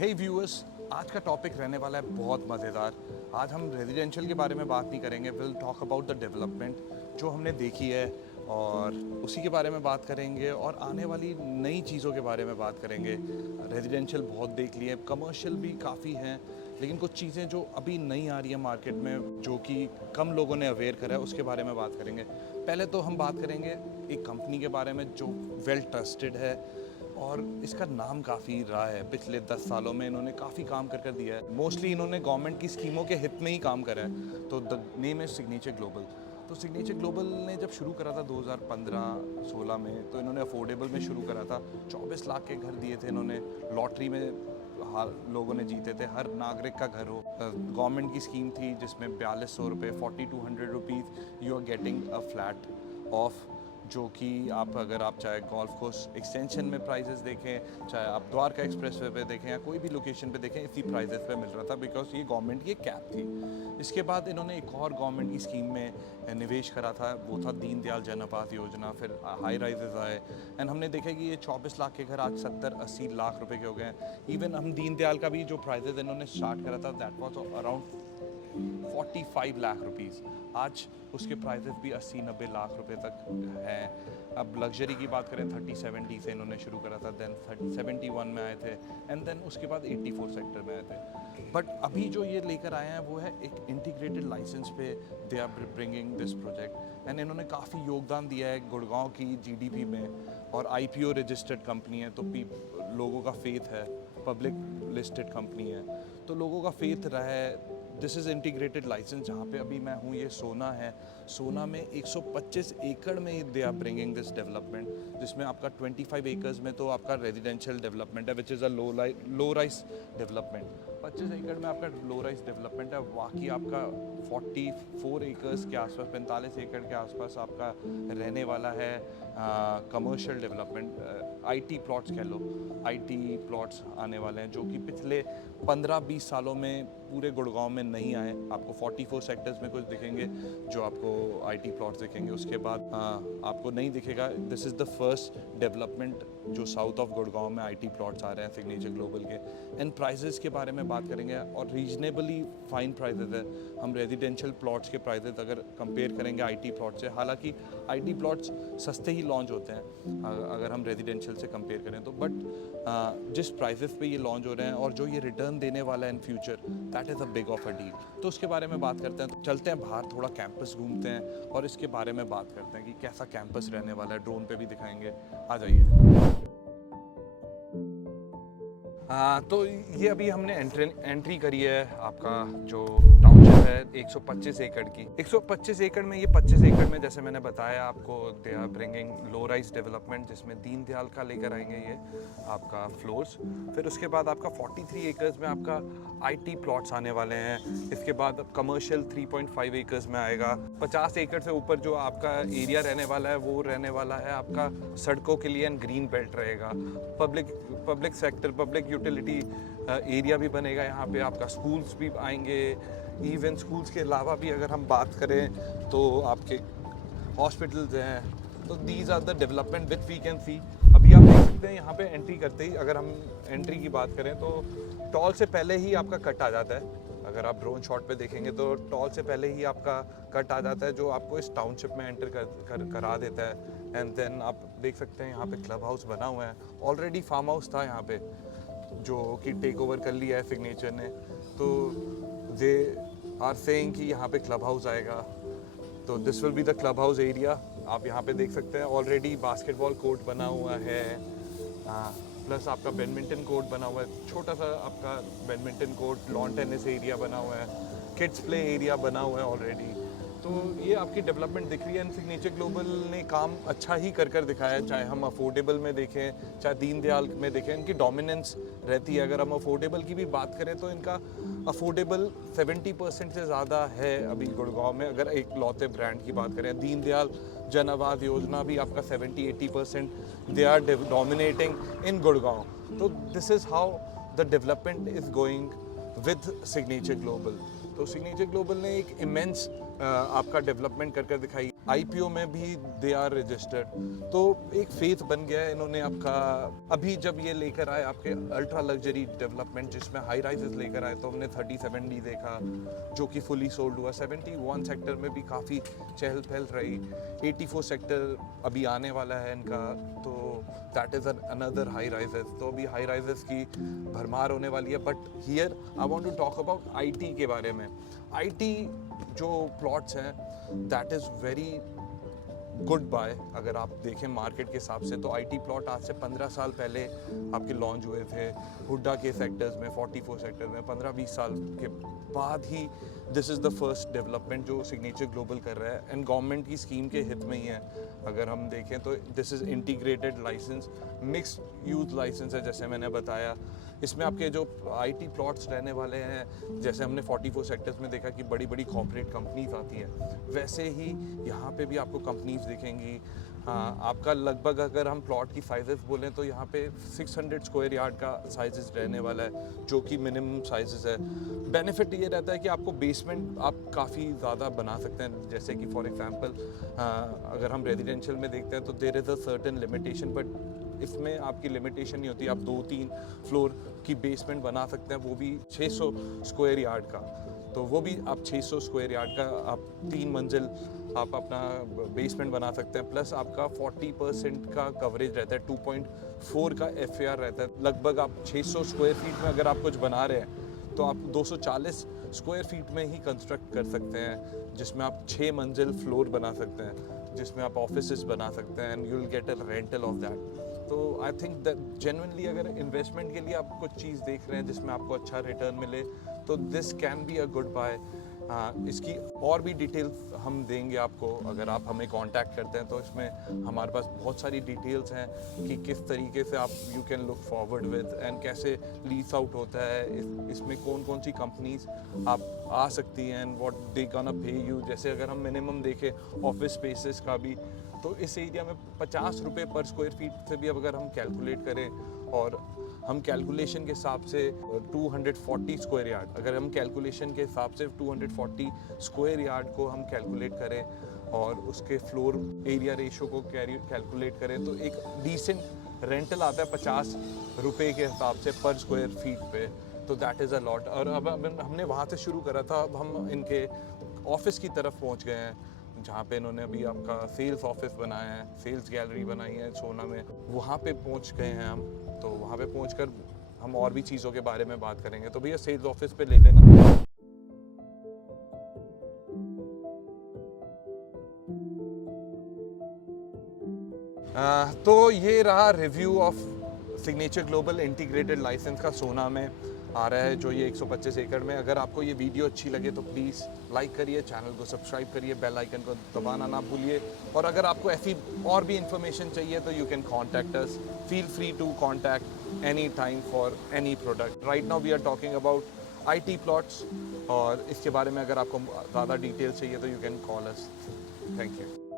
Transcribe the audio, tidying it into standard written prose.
हे viewers, आज का topic रहने वाला है बहुत मज़ेदार। आज हम रेजिडेंशियल के बारे में बात नहीं करेंगे, will talk about the development जो हमने देखी है और उसी के बारे में बात करेंगे और आने वाली नई चीज़ों के बारे में बात करेंगे। रेजिडेंशियल बहुत देख लिए, कमर्शियल भी काफ़ी हैं, लेकिन कुछ चीज़ें जो अभी नई आ रही है मार्केट में जो कि कम लोगों ने अवेयर करा है उसके बारे में बात करेंगे। पहले तो हम बात करेंगे एक कंपनी के बारे में जो वेल ट्रस्टेड है और इसका नाम काफ़ी रहा है। पिछले 10 सालों में इन्होंने काफ़ी काम कर दिया है। मोस्टली इन्होंने गवर्नमेंट की स्कीमों के हित में ही काम करा है। तो the name is signature Global. तो सिग्नेचर ग्लोबल ने जब शुरू करा था 2015-16 में, तो इन्होंने अफोर्डेबल में शुरू करा था। 24 लाख के घर दिए थे इन्होंने, लॉटरी में लोगों ने जीते थे, हर नागरिक का घर हो। गवर्नमेंट की स्कीम थी जिसमें 4200 रुपये, 4200 rupees you are getting a flat off, जो कि अगर आप चाहे गोल्फ कोर्स एक्सटेंशन में प्राइजेस देखें, चाहे आप द्वारका एक्सप्रेसवे पे देखें या कोई भी लोकेशन पे देखें, इसी प्राइजेस पे मिल रहा था, बिकॉज ये गवर्नमेंट की एक कैप थी। इसके बाद इन्होंने एक और गवर्नमेंट की स्कीम में निवेश करा था, वो था दीनदयाल जन आवास योजना। फिर हाई राइजेस आए एंड हमने देखा कि ये 24 लाख के घर आज 70-80 लाख रुपए के हो गए हैं। इवन हम दीनदयाल का भी जो प्राइजेस इन्होंने स्टार्ट करा था, that was around 45 lakh rupees. आज उसके प्राइजेस भी 80-90 लाख रुपए तक हैं। अब लग्जरी की बात करें, 30-70 से इन्होंने शुरू करा था, देन 71 में आए थे एंड देन उसके बाद 84 सेक्टर में आए थे। बट अभी जो ये लेकर आए हैं वो है एक इंटीग्रेटेड लाइसेंस पे they are bringing this project and इन्होंने काफ़ी योगदान दिया है गुड़गांव की जीडीपी में। और आईपीओ रजिस्टर्ड कंपनी है, तो लोगों का फेथ है, पब्लिक लिस्टेड कंपनी है, तो लोगों का फेथ रहा है। This is integrated license. जहाँ पे अभी मैं हूँ, ये सोना है। सोना में 125 एकड़ में they are bringing this development, जिसमें आपका 25 एकर्स में तो आपका रेजिडेंशियल डेवलपमेंट है, which is a low rise development. 25 एकड़ में आपका लो राइज डेवलपमेंट है। बाकी आपका 44 एकर्स के आसपास, 45 एकड़ के आसपास आपका रहने वाला है कमर्शियल डेवलपमेंट। आईटी प्लॉट्स कह लो, आईटी प्लॉट्स आने वाले हैं जो कि पिछले 15-20 सालों में पूरे गुड़गांव में नहीं आए। आपको 44 सेक्टर्स में कुछ दिखेंगे जो आपको आईटी प्लॉट्स दिखेंगे, उसके बाद आपको नहीं दिखेगा। This is the first development जो साउथ ऑफ गुड़गांव में आईटी प्लॉट्स आ रहे हैं सिग्नेचर ग्लोबल के। एंड प्राइजेस के बारे में बात करेंगे और रीजनेबली फाइन प्राइजेस है। हम रेजिडेंशियल प्लॉट्स के प्राइजेस अगर कंपेयर करेंगे आईटी प्लॉट से, हालांकि आईटी प्लॉट्स सस्ते ही लॉन्च होते हैं अगर हम रेजिडेंशियल से कंपेयर करें तो, बट जिस प्राइजेस पे ये लॉन्च हो रहे हैं और जो ये रिटर्न देने वाला है in future, that is a big of a deal. तो उसके बारे में बात करते हैं। तो चलते हैं बाहर, थोड़ा कैंपस घूमते हैं और इसके बारे में बात करते हैं कि कैसा कैंपस रहने वाला है। ड्रोन पे भी दिखाएंगे, आ जाइए। तो ये अभी हमने एंट्री करी है। आपका जो टाउनशिप है 125 एकड़ की, 125 एकड़ में, ये 25 एकड़ में जैसे मैंने बताया आपको, they are bringing low rise development, जिसमें दीनदयाल का लेकर आएंगे ये आपका फ्लोर्स। फिर उसके बाद आपका 43 एकर्स में आपका आईटी प्लॉट्स आने वाले हैं। इसके बाद कमर्शियल 3.5 एकर्स में आएगा। 50 एकड़ से ऊपर जो आपका एरिया रहने वाला है वो रहने वाला है आपका सड़कों के लिए एंड ग्रीन बेल्ट रहेगा। Public sector, public utility area भी बनेगा यहाँ पे। आपका स्कूल्स भी आएंगे। इवन स्कूल्स के अलावा भी अगर हम बात करें तो आपके हॉस्पिटल्स हैं। तो these are the development which we can see. अभी आप देख सकते हैं यहाँ पे एंट्री करते ही, अगर हम एंट्री की बात करें तो टॉल से पहले ही आपका कट आ जाता है। अगर आप ड्रोन शॉट पे देखेंगे तो टॉल से पहले ही आपका कट आ जाता है, जो आपको इस टाउनशिप में एंटर करा देता है। एंड देन आप देख सकते हैं यहाँ पे क्लब हाउस बना हुआ है। ऑलरेडी फार्म हाउस था यहाँ पे जो कि टेक ओवर कर लिया है सिग्नेचर ने। तो दे आर सेइंग कि यहाँ पे क्लब हाउस आएगा, तो this will be the club house area. आप यहाँ पे देख सकते हैं ऑलरेडी बास्केटबॉल कोर्ट बना हुआ है, प्लस आपका बैडमिंटन कोर्ट बना हुआ है, छोटा सा आपका badminton court, lawn tennis area बना हुआ है, किड्स प्ले एरिया बना हुआ है ऑलरेडी। तो ये आपकी डेवलपमेंट दिख रही है एंड सिग्नेचर ग्लोबल ने काम अच्छा ही कर दिखाया है। चाहे हम अफोर्डेबल में देखें, चाहे दीनदयाल में देखें, इनकी डोमिनेंस रहती है। अगर हम अफोर्डेबल की भी बात करें तो इनका अफोर्डेबल 70% से ज़्यादा है अभी गुड़गांव में। अगर एक लौते ब्रांड की बात करें, दीनदयाल जन आवास योजना भी आपका 70-80% they are dominating in Gurgaon. तो this is how the development is going with Signature Global. तो सिग्नेचर ग्लोबल ने एक इमेंस आपका डेवलपमेंट कर दिखाई। आईपीओ में भी दे आर रजिस्टर्ड, तो एक फेथ बन गया है इन्होंने आपका। अभी जब ये लेकर आए आपके अल्ट्रा लग्जरी डेवलपमेंट जिसमें हाई राइजेस लेकर आए, तो हमने 37D देखा जो कि फुली सोल्ड हुआ। 71 सेक्टर में भी काफ़ी चहल पहल रही। 84 सेक्टर अभी आने वाला है इनका, तो that is another high rises. तो अभी हाई राइजेस की भरमार होने वाली है। But here I want to talk about IT के बारे में। आईटी जो प्लॉट्स हैं that is very good buy. अगर आप देखें मार्केट के हिसाब से, तो आईटी प्लॉट आज से 15 साल पहले आपके लॉन्च हुए थे हुड्डा के सेक्टर्स में, 44 सेक्टर में। 15-20 साल के बाद ही this is the first development जो सिग्नेचर ग्लोबल कर रहा है, एंड गवर्नमेंट की स्कीम के हित में ही है। अगर हम देखें तो this is integrated license, mixed use license है जैसे मैंने बताया। इसमें आपके जो आईटी प्लॉट्स रहने वाले हैं, जैसे हमने 44 सेक्टर्स में देखा कि बड़ी बड़ी कॉर्पोरेट कंपनीज आती हैं, वैसे ही यहाँ पे भी आपको कंपनीज दिखेंगी। हाँ, आपका लगभग अगर हम प्लॉट की साइजेस बोलें तो यहाँ पे 600 स्क्वायर यार्ड का साइजेस रहने वाला है, जो कि मिनिमम साइजेस है। बेनिफिट ये रहता है कि आपको बेसमेंट आप काफ़ी ज़्यादा बना सकते हैं। जैसे कि फॉर एग्जांपल अगर हम रेजिडेंशियल में देखते हैं तो there is a certain limitation, but इसमें आपकी लिमिटेशन नहीं होती। आप 2-3 फ्लोर की बेसमेंट बना सकते हैं, वो भी 600 स्क्वायर यार्ड का। तो वो भी आप 600 स्क्वायर यार्ड का आप 3 मंजिल आप अपना बेसमेंट बना सकते हैं। प्लस आपका 40% का कवरेज रहता है, 2.4 का FAR रहता है। लगभग आप 600 स्क्वायर फीट में अगर आप कुछ बना रहे हैं तो आप 240 स्क्वायर फीट में ही कंस्ट्रक्ट कर सकते हैं, जिसमें आप 6 मंजिल फ्लोर बना सकते हैं, जिसमें आप ऑफिसेस बना सकते हैं, and you will get a rental of that. तो आई थिंक दैट जेन्युइनली अगर इन्वेस्टमेंट के लिए आप कुछ चीज़ देख रहे हैं जिसमें आपको अच्छा रिटर्न मिले, तो this can be a good buy. इसकी और भी डिटेल्स हम देंगे आपको अगर आप हमें कांटेक्ट करते हैं। तो इसमें हमारे पास बहुत सारी डिटेल्स हैं कि किस तरीके से आप you can look forward with, and कैसे लीज आउट होता है, इसमें कौन कौन सी कंपनीज आप आ सकती हैं, and what they gonna pay you. जैसे अगर हम मिनिमम देखें ऑफिस स्पेसेस का भी, तो इस एरिया में 50 रुपये पर स्क्वायर फीट से भी अगर हम कैलकुलेट करें, और हम कैलकुलेशन के हिसाब से 240 स्क्वायर यार्ड, अगर हम कैलकुलेशन के हिसाब से 240 स्क्वायर यार्ड को हम कैलकुलेट करें और उसके फ्लोर एरिया रेशो को कैलकुलेट करें, तो एक डिसेंट रेंटल आता है 50 रुपये के हिसाब से पर स्क्वायर फीट पे। तो दैट इज़ अ लॉट। और अब हमने वहाँ से शुरू करा था, अब हम इनके ऑफिस की तरफ पहुँच गए हैं, जहाँ पे इन्होंने अभी आपका सेल्स ऑफिस बनाया है, सेल्स गैलरी बनाई है सोना में, वहाँ पे पहुँच गए हैं हम। तो वहाँ पे पहुँचकर हम और भी चीज़ों के बारे में बात करेंगे। तो भैया सेल्स ऑफिस पे ले लेना। तो ये रहा review of Signature Global integrated license का सोना में आ रहा है, जो ये 125 एकड़ में। अगर आपको ये वीडियो अच्छी लगे तो प्लीज़ लाइक करिए, चैनल को सब्सक्राइब करिए, बेल आइकन को दबाना ना भूलिए। और अगर आपको ऐसी और भी इंफॉर्मेशन चाहिए तो you can contact us, feel free to contact any time for any product. Right now we are talking about IT plots, और इसके बारे में अगर आपको ज़्यादा डिटेल्स चाहिए तो you can call us. Thank you.